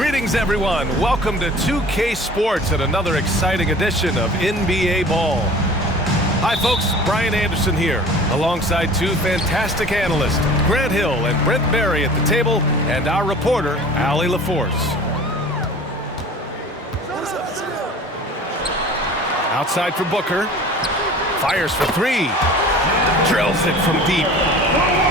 Greetings, everyone. Welcome to 2K Sports and another exciting edition of NBA Ball. Hi, folks. Brian Anderson here, alongside two fantastic analysts, Grant Hill and Brent Barry at the table, and our reporter, Allie LaForce. Outside for Booker. Fires for three. Drills it from deep.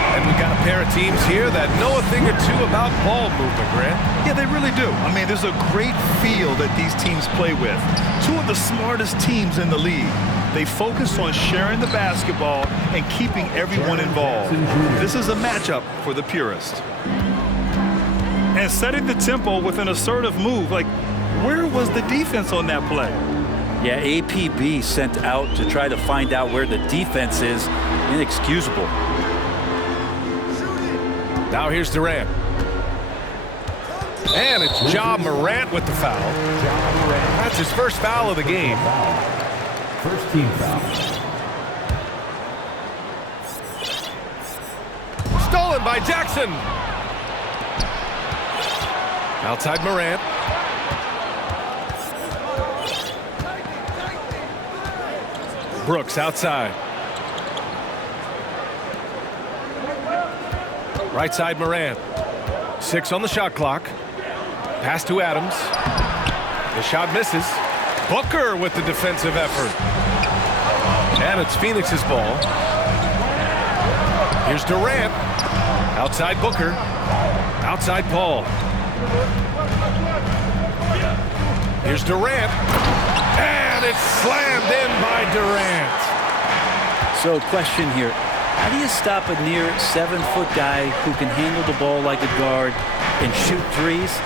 And we've got a pair of teams here that know a thing or two about ball movement, Grant. Yeah, they really do. I mean, there's a great feel that these teams play with. Two of the smartest teams in the league. They focus on sharing the basketball and keeping everyone involved. This is a matchup for the purist. And setting the tempo with an assertive move. Like, where was the defense on that play? Yeah, APB sent out to try to find out where the defense is. Inexcusable. Now here's Durant. And it's Ja Morant with the foul. That's his first foul of the game. First team foul. Stolen by Jackson. Outside Morant. Brooks outside. Right side Morant. 6 on the shot clock. Pass to Adams. The shot misses. Booker with the defensive effort. And it's Phoenix's ball. Here's Durant. Outside Booker. Outside Paul. Here's Durant. And it's slammed in by Durant. So, question here. How do you stop a near 7-foot guy who can handle the ball like a guard and shoot threes?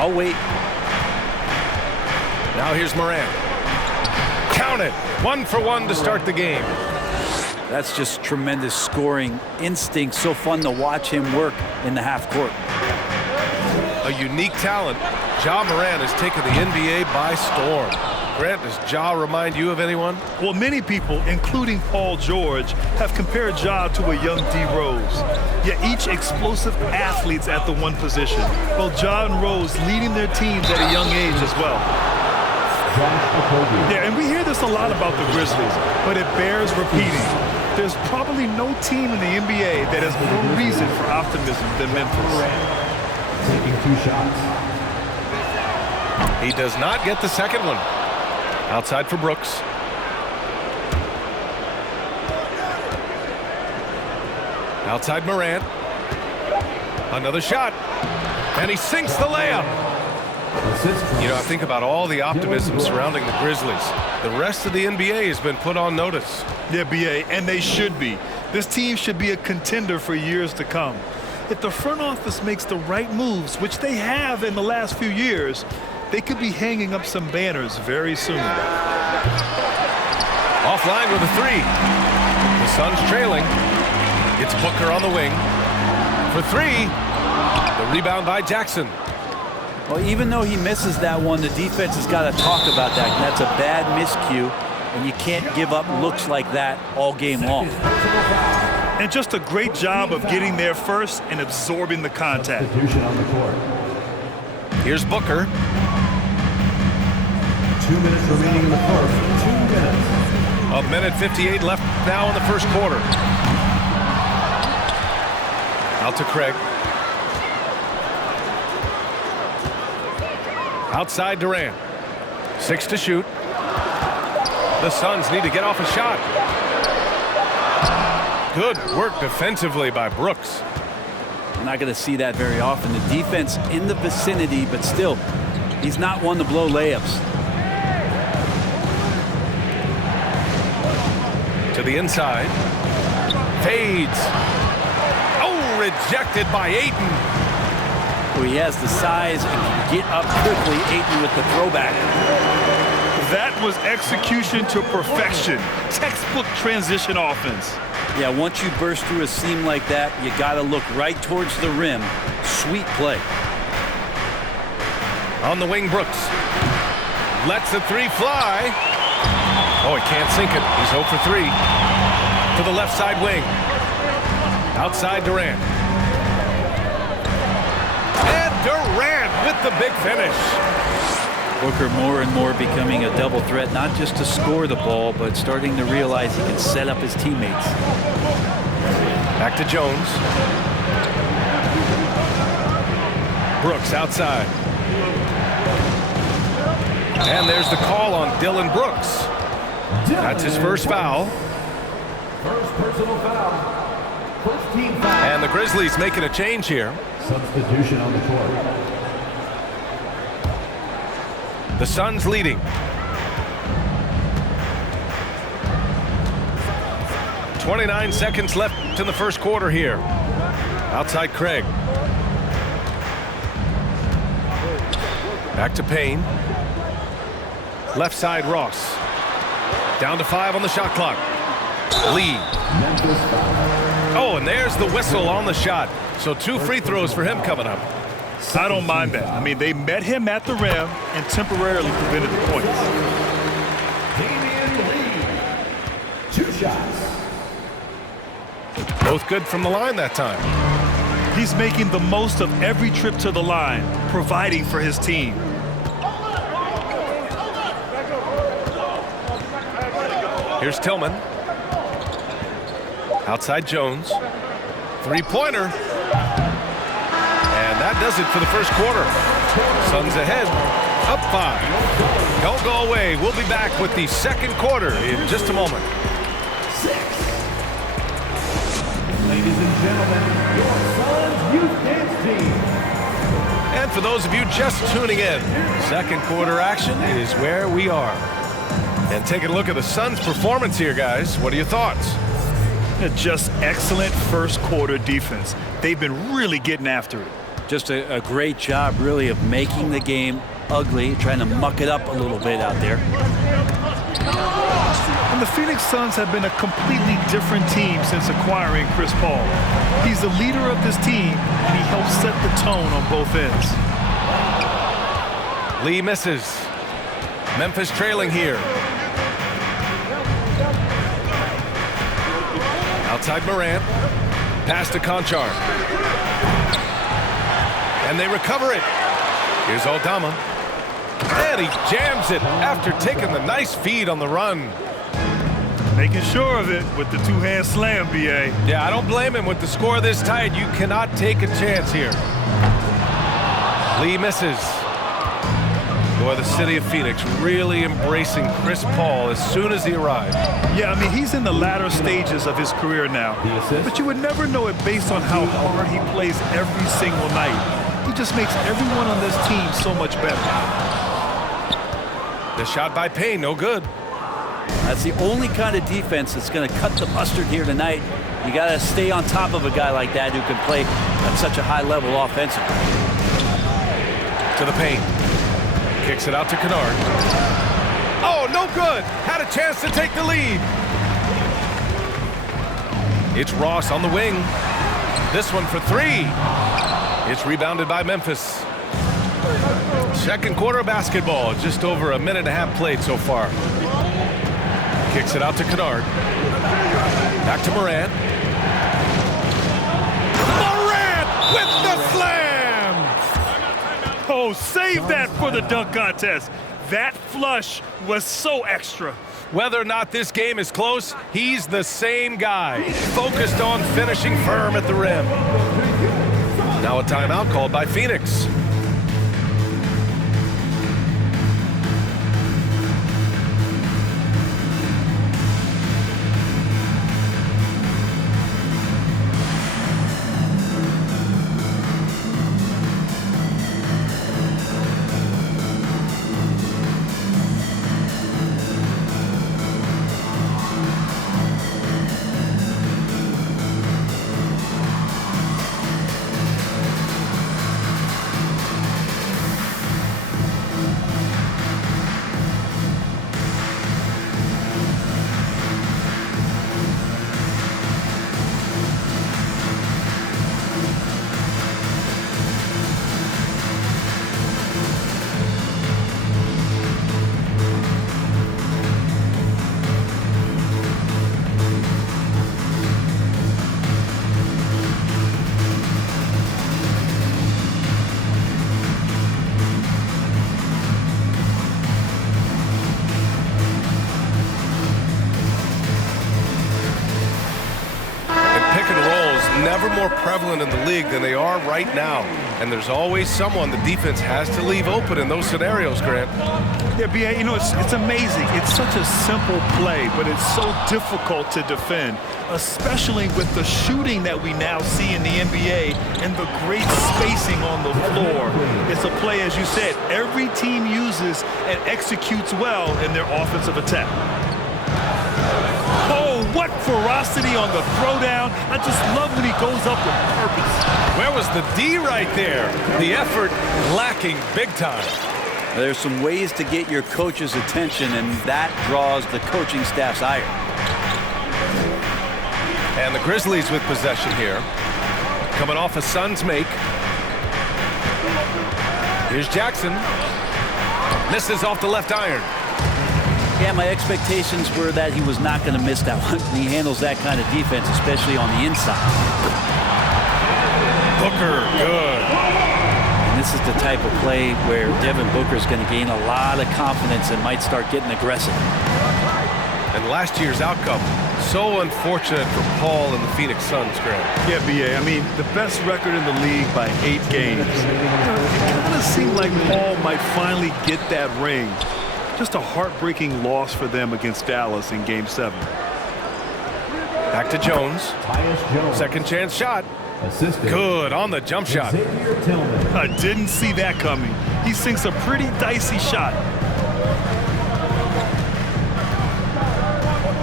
I'll wait. Now here's Morant. Count it. 1 for 1 to start the game. That's just tremendous scoring instinct. So fun to watch him work in the half court. A unique talent. Ja Morant has taken the NBA by storm. Grant, does Ja remind you of anyone? Well, many people, including Paul George, have compared Ja to a young D. Rose. Yet each explosive athletes at the one position. Both Ja and Rose leading their teams at a young age as well. Yeah, and we hear this a lot about the Grizzlies, but it bears repeating. There's probably no team in the NBA that has more reason for optimism than Memphis. Taking 2 shots. He does not get the second one. Outside for Brooks. Outside Morant. Another shot. And he sinks the layup. You know, I think about all the optimism surrounding the Grizzlies. The rest of the NBA has been put on notice. Yeah, BA, and they should be. This team should be a contender for years to come. If the front office makes the right moves, which they have in the last few years, they could be hanging up some banners very soon. Offline with a 3. The Suns trailing. It's Booker on the wing. For 3. The rebound by Jackson. Well, even though he misses that one, the defense has got to talk about that. And that's a bad miscue, and you can't give up looks like that all game long. And just a great job of getting there first and absorbing the contact. Substitution on the court. Here's Booker. 2 minutes remaining in the first. 2 minutes. 1:58 left now in the first quarter. Out to Craig. Outside Durant. 6 to shoot. The Suns need to get off a shot. Good work defensively by Brooks. We're not going to see that very often. The defense in the vicinity, but still, he's not one to blow layups. To the inside. Fades. Oh, rejected by Ayton. Well, he has the size and can get up quickly. Ayton with the throwback. That was execution to perfection. Textbook transition offense. Yeah, once you burst through a seam like that, you got to look right towards the rim. Sweet play. On the wing, Brooks. Lets the 3 fly. Oh, he can't sink it. He's 0 for 3. To the left side wing. Outside Durant. And Durant with the big finish. Booker more and more becoming a double threat, not just to score the ball, but starting to realize he can set up his teammates. Back to Jones. Brooks outside. And there's the call on Dylan Brooks. That's his first foul. First personal foul. First team foul. And the Grizzlies making a change here. Substitution on the court. The Suns leading. .29 seconds left in the first quarter here. Outside Craig. Back to Payne. Left side Ross. Down to 5 on the shot clock. Lee. Oh, and there's the whistle on the shot. So 2 free throws for him coming up. I don't mind that. I mean, they met him at the rim and temporarily prevented the points. Damian Lee. 2 shots. Both good from the line that time. He's making the most of every trip to the line, providing for his team. Here's Tillman. Outside Jones. Three-pointer. And that does it for the first quarter. Suns ahead. Up 5. Don't go away. We'll be back with the second quarter in just a moment. 6. Ladies and gentlemen, your Suns Youth Dance Team. And for those of you just tuning in, second quarter action is where we are. And taking a look at the Suns' performance here, guys. What are your thoughts? Just excellent first quarter defense. They've been really getting after it. Just a great job, really, of making the game ugly, trying to muck it up a little bit out there. And the Phoenix Suns have been a completely different team since acquiring Chris Paul. He's the leader of this team, and he helps set the tone on both ends. Lee misses. Memphis trailing here. Outside Morant. Pass to Conchar. And they recover it. Here's Aldama. And he jams it after taking the nice feed on the run. Making sure of it with the two-hand slam, B.A. Yeah, I don't blame him. With the score this tight, you cannot take a chance here. Lee misses. Boy, the city of Phoenix really embracing Chris Paul as soon as he arrived. Yeah, I mean, he's in the latter stages of his career now. But you would never know it based on how hard he plays every single night. He just makes everyone on this team so much better. The shot by Payne, no good. That's the only kind of defense that's going to cut the mustard here tonight. You got to stay on top of a guy like that who can play at such a high level offensively. To the paint. Kicks it out to Kennard. Oh, no good. Had a chance to take the lead. It's Ross on the wing. This one for 3. It's rebounded by Memphis. Second quarter basketball. Just over a minute and a half played so far. Kicks it out to Kennard. Back to Morant. Morant with the slam! Oh, save that for the dunk contest. That flush was so extra. Whether or not this game is close, he's the same guy. Focused on finishing firm at the rim. Now a timeout called by Phoenix. more prevalent in the league than they are right now. And there's always someone the defense has to leave open in those scenarios, Grant. Yeah, B.A., you know, it's amazing. It's such a simple play, but it's so difficult to defend, especially with the shooting that we now see in the NBA and the great spacing on the floor. It's a play, as you said, every team uses and executes well in their offensive attack. Oh, what ferocity on the throwdown. I just love when he goes up with purpose. Where was the D right there? The effort lacking big time. There's some ways to get your coach's attention, and that draws the coaching staff's ire. And the Grizzlies with possession here. Coming off a Suns make. Here's Jackson. Misses off the left iron. Yeah, my expectations were that he was not going to miss that one. He handles that kind of defense, especially on the inside. Booker, good. And this is the type of play where Devin Booker is going to gain a lot of confidence and might start getting aggressive. And last year's outcome, so unfortunate for Paul and the Phoenix Suns, Grant. Yeah, B.A., I mean, the best record in the league by 8 games. It kind of seemed like Paul might finally get that ring. Just a heartbreaking loss for them against Dallas in Game 7. Back to Jones. Tyus Jones. Second chance shot. Assisted. Good on the jump shot. Xavier Tillman. I didn't see that coming. He sinks a pretty dicey shot.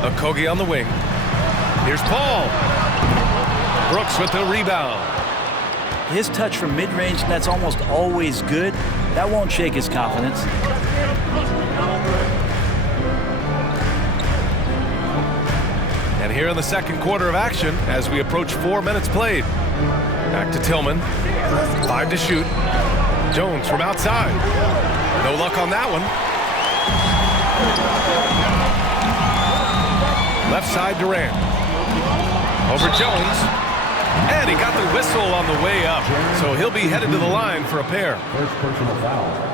Okogie on the wing. Here's Paul. Brooks with the rebound. His touch from mid-range, that's almost always good. That won't shake his confidence. And here in the second quarter of action, as we approach 4 minutes played. Back to Tillman. 5 to shoot. Jones from outside. No luck on that one. Left side Durant. Over Jones. And he got the whistle on the way up. So he'll be headed to the line for a pair. First personal foul.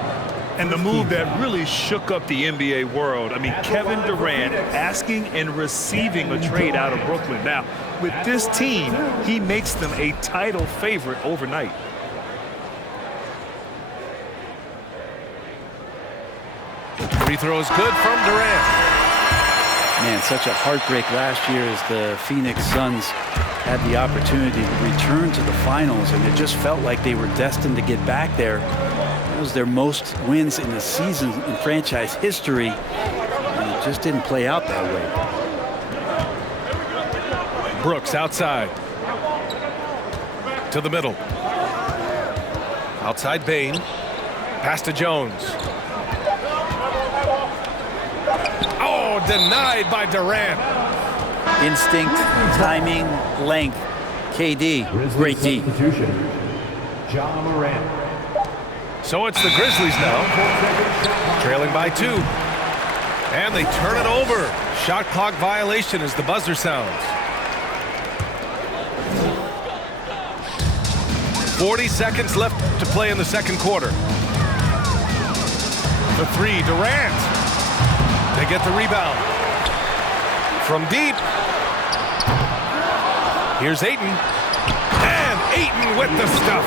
And the move that really shook up the NBA world. I mean, Kevin Durant asking and receiving a trade out of Brooklyn. Now, with this team, he makes them a title favorite overnight. Free throw is good from Durant. Man, such a heartbreak last year as the Phoenix Suns had the opportunity to return to the finals, and it just felt like they were destined to get back there. That was their most wins in the season in franchise history, and it just didn't play out that way. Brooks outside. To the middle. Outside Bane. Pass to Jones. Oh, denied by Durant. Instinct, timing, length. KD, great D. Substitution. John Morant. So it's the Grizzlies now, trailing by 2. And they turn it over. Shot clock violation as the buzzer sounds. 40 seconds left to play in the second quarter. The 3, Durant. They get the rebound. From deep. Here's Ayton. And Ayton with the stuff.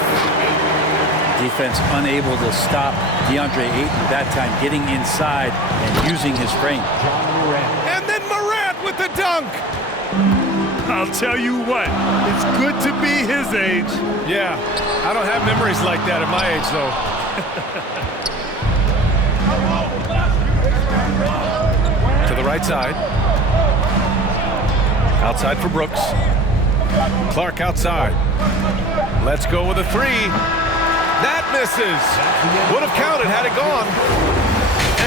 Defense unable to stop DeAndre Ayton that time, getting inside and using his frame. John Morant. And then Morant with the dunk. I'll tell you what, it's good to be his age. Yeah, I don't have memories like that at my age, though. To the right side. Outside for Brooks. Clark outside. Let's go with a 3. That misses. Would have counted had it gone.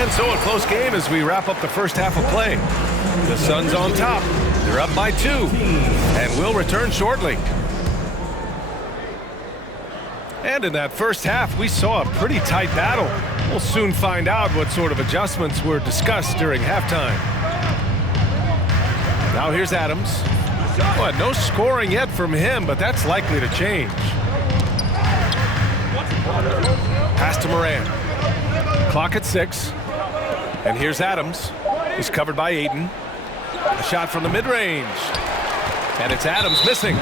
And so a close game as we wrap up the first half of play. The Suns on top. They're up by 2. And we'll return shortly. And in that first half, we saw a pretty tight battle. We'll soon find out what sort of adjustments were discussed during halftime. Now here's Adams. Well, no scoring yet from him, but that's likely to change. Pass to Morant. Clock at 6. And here's Adams. He's covered by Ayton. A shot from the mid-range. And it's Adams missing.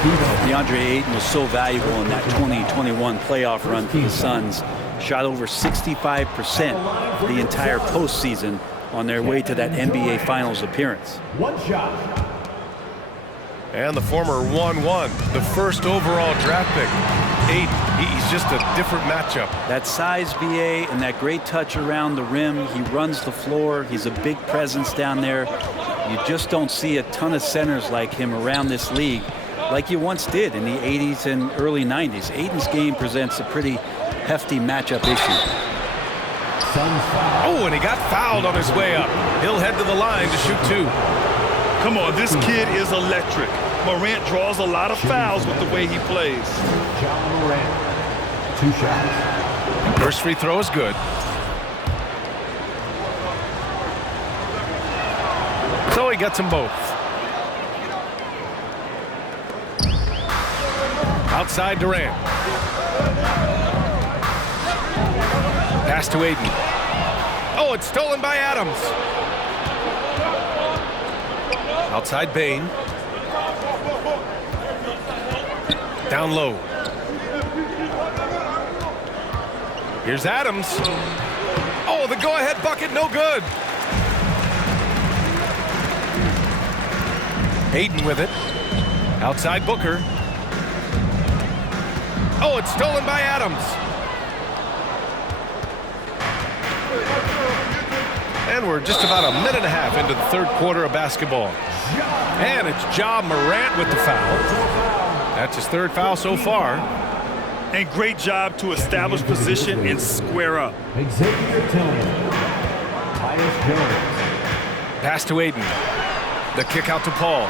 DeAndre Ayton was so valuable in that 2021 playoff run for the Suns. Shot over 65% the entire postseason on their way to that NBA Finals appearance. One shot. And the former 1-1, the first overall draft pick. Ayton, he's just a different matchup. That size, BA, and that great touch around the rim. He runs the floor. He's a big presence down there. You just don't see a ton of centers like him around this league like you once did in the 80s and early 90s. Ayton's game presents a pretty hefty matchup issue. Oh, and he got fouled on his way up. He'll head to the line to shoot 2. Come on, this kid is electric. Morant draws a lot of fouls with the way he plays. John Morant. 2 shots. First free throw is good. So he gets them both. Outside Durant. Pass to Ayton. Oh, it's stolen by Adams. Outside Bane. Down low. Here's Adams. Oh, the go-ahead bucket, no good. Ayton with it. Outside Booker. Oh, it's stolen by Adams. And we're just about a minute and a half into the third quarter of basketball. And it's Ja Morant with the foul. That's his 3rd foul so far. And great job to establish position and square up. Xavier Tillman. Tyus Jones. Pass to Ayton. The kick out to Paul.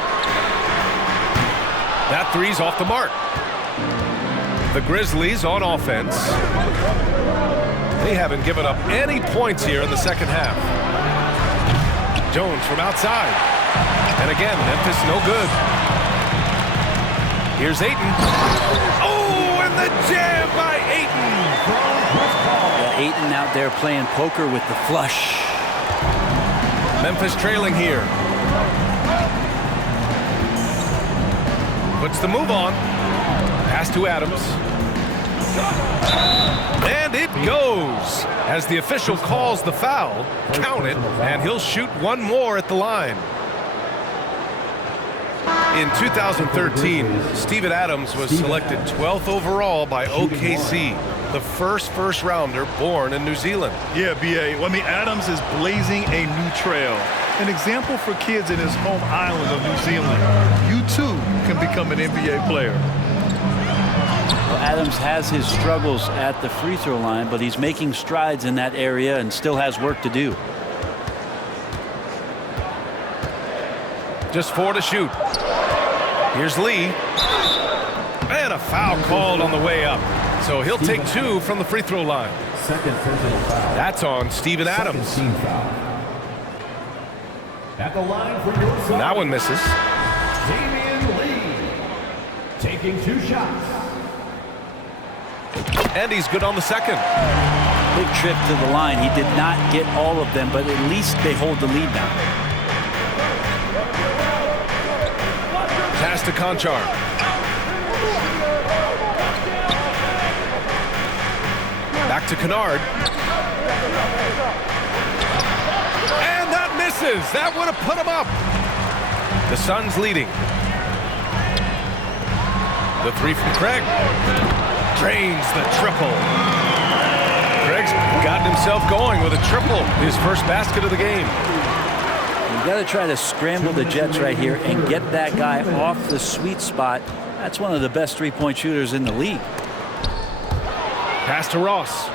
That three's off the mark. The Grizzlies on offense. They haven't given up any points here in the second half. Jones from outside. And again, Memphis no good. Here's Ayton. Oh, and the jam by Ayton. Yeah, Ayton out there playing poker with the flush. Memphis trailing here. Puts the move on. Pass to Adams. And it goes. As the official calls the foul, count it, and he'll shoot one more at the line. In 2013, Steven Adams was selected 12th overall by OKC, the first rounder born in New Zealand. Yeah, B.A. Well, I mean, Adams is blazing a new trail. An example for kids in his home island of New Zealand. You, too, can become an NBA player. Well, Adams has his struggles at the free throw line, but he's making strides in that area and still has work to do. Just 4 to shoot. Here's Lee. And a foul called on the way up. So he'll take 2 from the free throw line. Second personal foul. That's on Steven Adams. Second team foul. At the line for your side. That one misses. Damian Lee. Taking 2 shots. And he's good on the second. Big trip to the line. He did not get all of them, but at least they hold the lead now. Pass to Conchar. Back to Kennard. And that misses. That would have put him up. The Suns leading. The 3 from Craig. Drains the triple. Craig's gotten himself going with a triple. His first basket of the game. You got to try to scramble the Jets right here and get that guy off the sweet spot. That's one of the best three-point shooters in the league. Pass to Ross.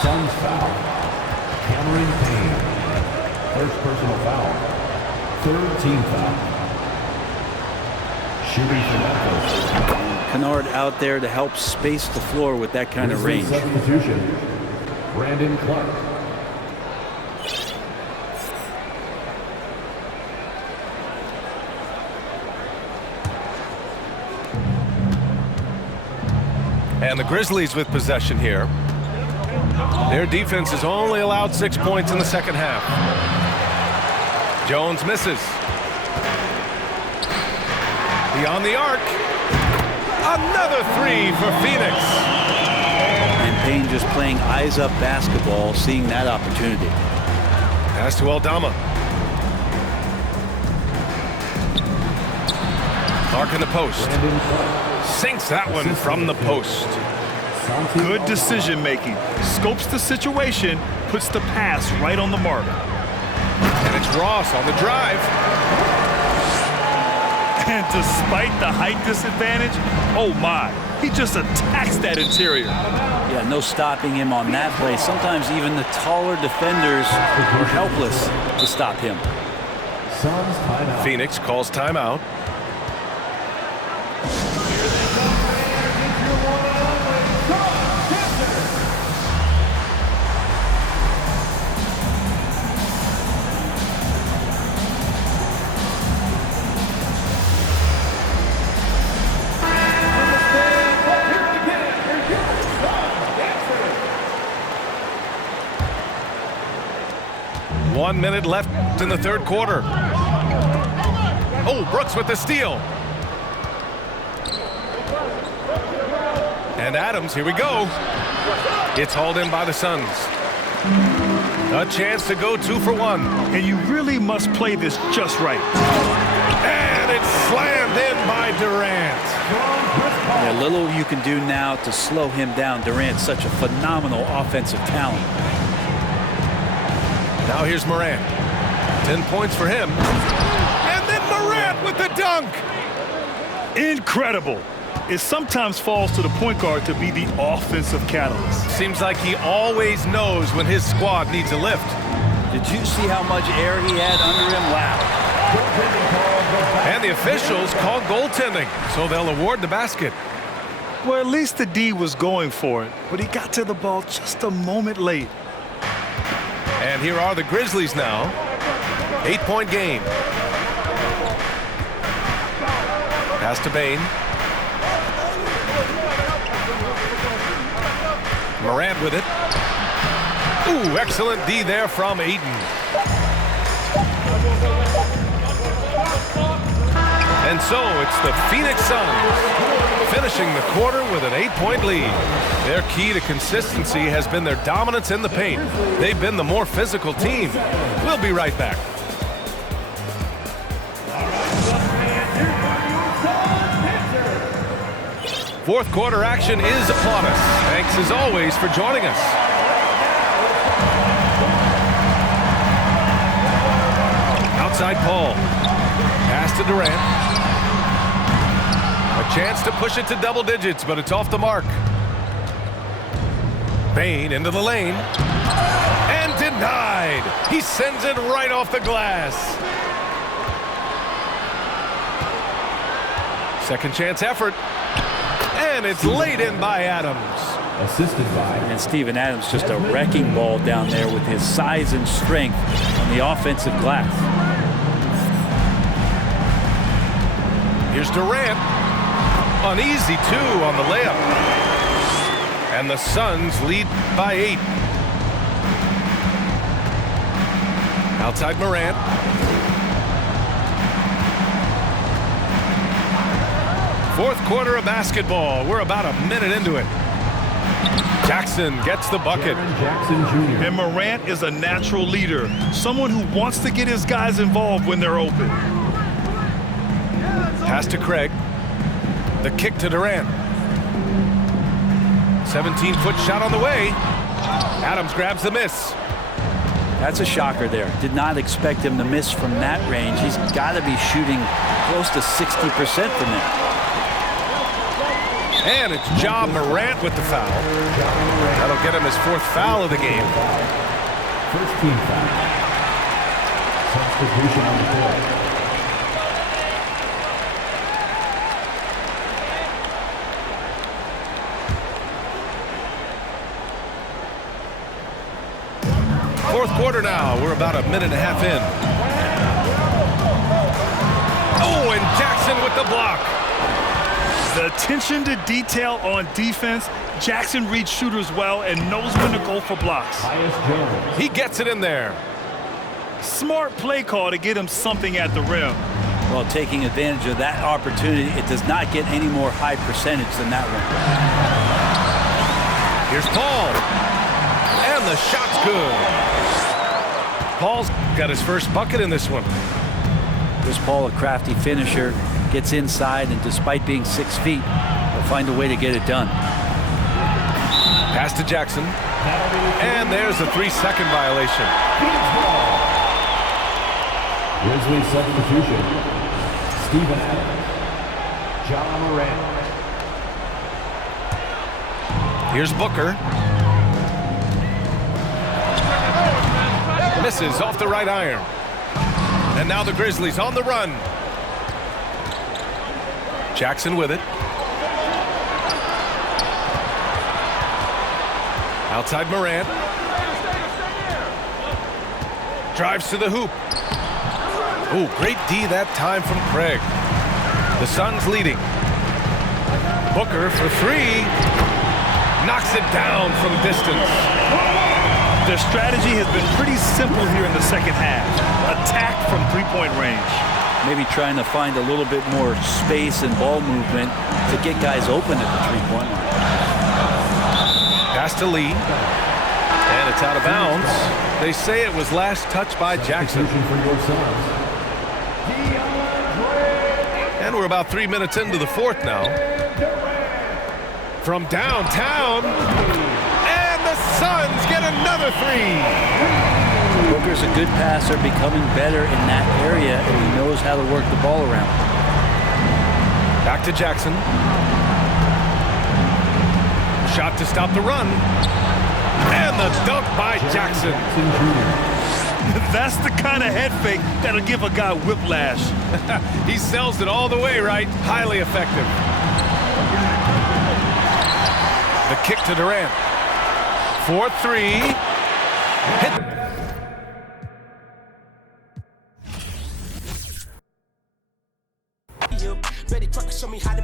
Suns foul. Cameron Payne. First personal foul. 3rd team foul. Shooting for Memphis. Kennard out there to help space the floor with that kind of range. Substitution. Brandon Clark. And the Grizzlies with possession here. Their defense has only allowed 6 points in the second half. Jones misses. Beyond the arc. Another three for Phoenix. And Payne just playing eyes-up basketball, seeing that opportunity. Pass to Aldama. Clark in the post. Sinks that one from the post. Good decision making. Scopes the situation, puts the pass right on the mark. And it's Ross on the drive. And despite the height disadvantage, oh my, he just attacks that interior. Yeah, no stopping him on that play. Sometimes even the taller defenders are helpless to stop him. Suns timeout. Phoenix calls timeout. One minute left in the third quarter. Oh, Brooks with the steal. And Adams, here we go. It's hauled in by the Suns. A chance to go 2 for 1. And you really must play this just right. And it's slammed in by Durant. Yeah, little you can do now to slow him down. Durant's such a phenomenal offensive talent. Now here's Morant. 10 points for him. And then Morant with the dunk. Incredible. It sometimes falls to the point guard to be the offensive catalyst. Seems like he always knows when his squad needs a lift. Did you see how much air he had under him? Wow. And the officials call goaltending, so they'll award the basket. Well, at least the D was going for it, but he got to the ball just a moment late. And here are the Grizzlies now. 8-point game. Pass to Bane. Morant with it. Ooh, excellent D there from Ayton. And so it's the Phoenix Suns finishing the quarter with an 8-point lead. Their key to consistency has been their dominance in the paint. They've been the more physical team. We'll be right back. Fourth quarter action is upon us. Thanks as always for joining us. Outside Paul. Pass to Durant. A chance to push it to double digits, but it's off the mark. Bane into the lane. And denied. He sends it right off the glass. Second chance effort. And it's laid in by Adams. Assisted by. And Steven Adams just a wrecking ball down there with his size and strength on the offensive glass. Here's Durant. An easy 2 on the layup. And the Suns lead by 8. Outside Morant. Fourth quarter of basketball. We're about a minute into it. Jackson gets the bucket. Jackson Jr. And Morant is a natural leader, someone who wants to get his guys involved when they're open. Pass to Craig. The kick to Durant. 17-foot shot on the way. Adams grabs the miss. That's a shocker there. Did not expect him to miss from that range. He's got to be shooting close to 60% from there. And it's Ja Morant with the foul. That'll get him his 4th foul of the game. First team foul. Substitution on the court. Fourth quarter now. We're about a minute and a half in. Oh, and Jackson with the block. The attention to detail on defense. Jackson reads shooters well and knows when to go for blocks. Tyus Jones. He gets it in there. Smart play call to get him something at the rim. Well, taking advantage of that opportunity, it does not get any more high percentage than that one. Here's Paul. And the shot's good. Paul's got his first bucket in this one. Chris Paul, a crafty finisher, gets inside, and despite being 6 feet, will find a way to get it done. Pass to Jackson. And there's a 3-second violation. Grizzlies substitution. Steven Adams. John Morant. Here's Booker. Misses off the right iron. And now the Grizzlies on the run. Jackson with it. Outside Morant. Drives to the hoop. Ooh, great D that time from Craig. The Suns leading. Booker for three. Knocks it down from distance. Their strategy has been pretty simple here in the second half. Attack from three-point range. Maybe trying to find a little bit more space and ball movement to get guys open at the three-point line. Pass to Lee. And it's out of bounds. They say it was last touched by Jackson. And we're about 3 minutes into the fourth now. From downtown. And the Suns get another three. Booker's a good passer, becoming better in that area, and he knows how to work the ball around. Back to Jackson. Shot to stop the run. And the dunk by Jackson. That's the kind of head fake that'll give a guy whiplash. He sells it all the way, right? Highly effective. The kick to Durant. 4-3. Hit. Betty Crocker show me how to